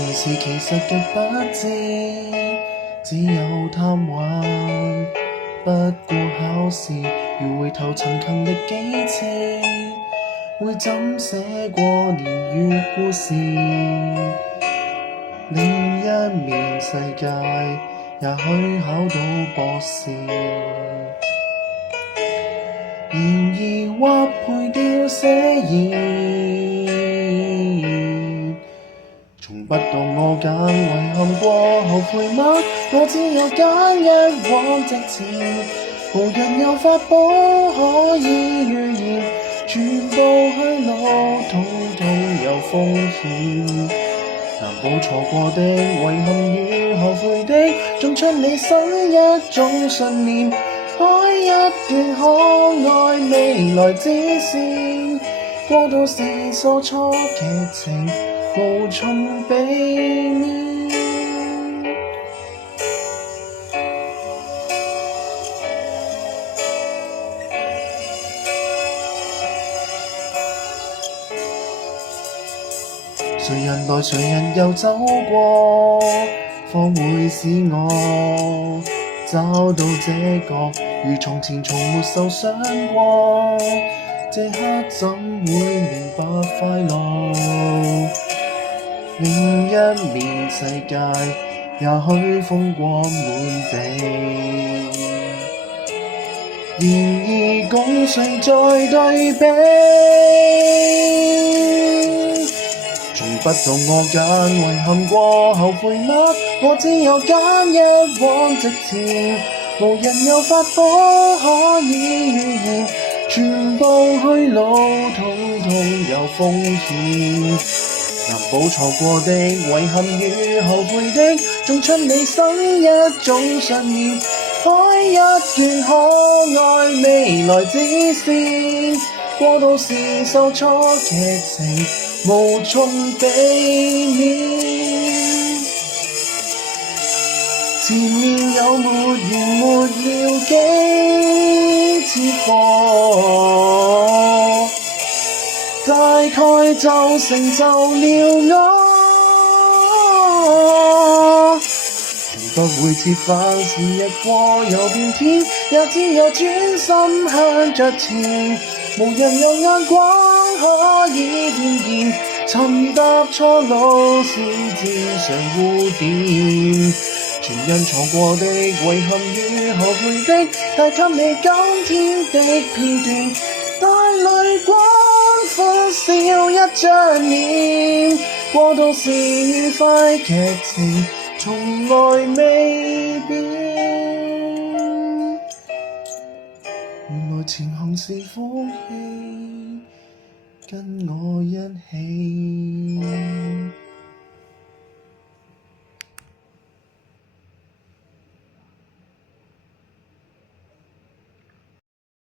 你是其實極不知，只有貪玩，不顧考試，如回頭尋勤歷幾次，會怎寫過年月故事？另一面世界，也許考到博士。然而或賠掉寫意，從不到我揀，遺憾過後悔嗎？我只有揀一往直前，無人有法寶可以預言，全部去路，通通有風險。難保錯過的遺憾與後悔的，種出你新一種信念，開一段可愛未來之線。過渡時傻錯劇情，無從避免。誰人來誰人又走過，方會使我找到這個如從前從沒受傷過。這刻怎會明白快樂？另一面世界，也許風光滿地。然而共誰在對比？從不到我揀，遺憾過後悔嗎？我只有揀一往直前，無人有法寶可以預言，全部去路，通通有風險。難保錯過的遺憾與後悔的，種出你新一種信念，開一段可愛未來之線。過渡時受挫劇情，無從避免。前面有沒完沒了幾次課，大概就成就了我。從不會折返，時日過又變天，也只有專心向着前，無人有眼光可以斷言，尋踏錯路是自上污點。全因錯過的遺憾與後悔的，帶給你今天的片段，帶淚光歡笑一張臉。過渡時愉快劇情，從來未變。原來前行是福氣，跟我一起。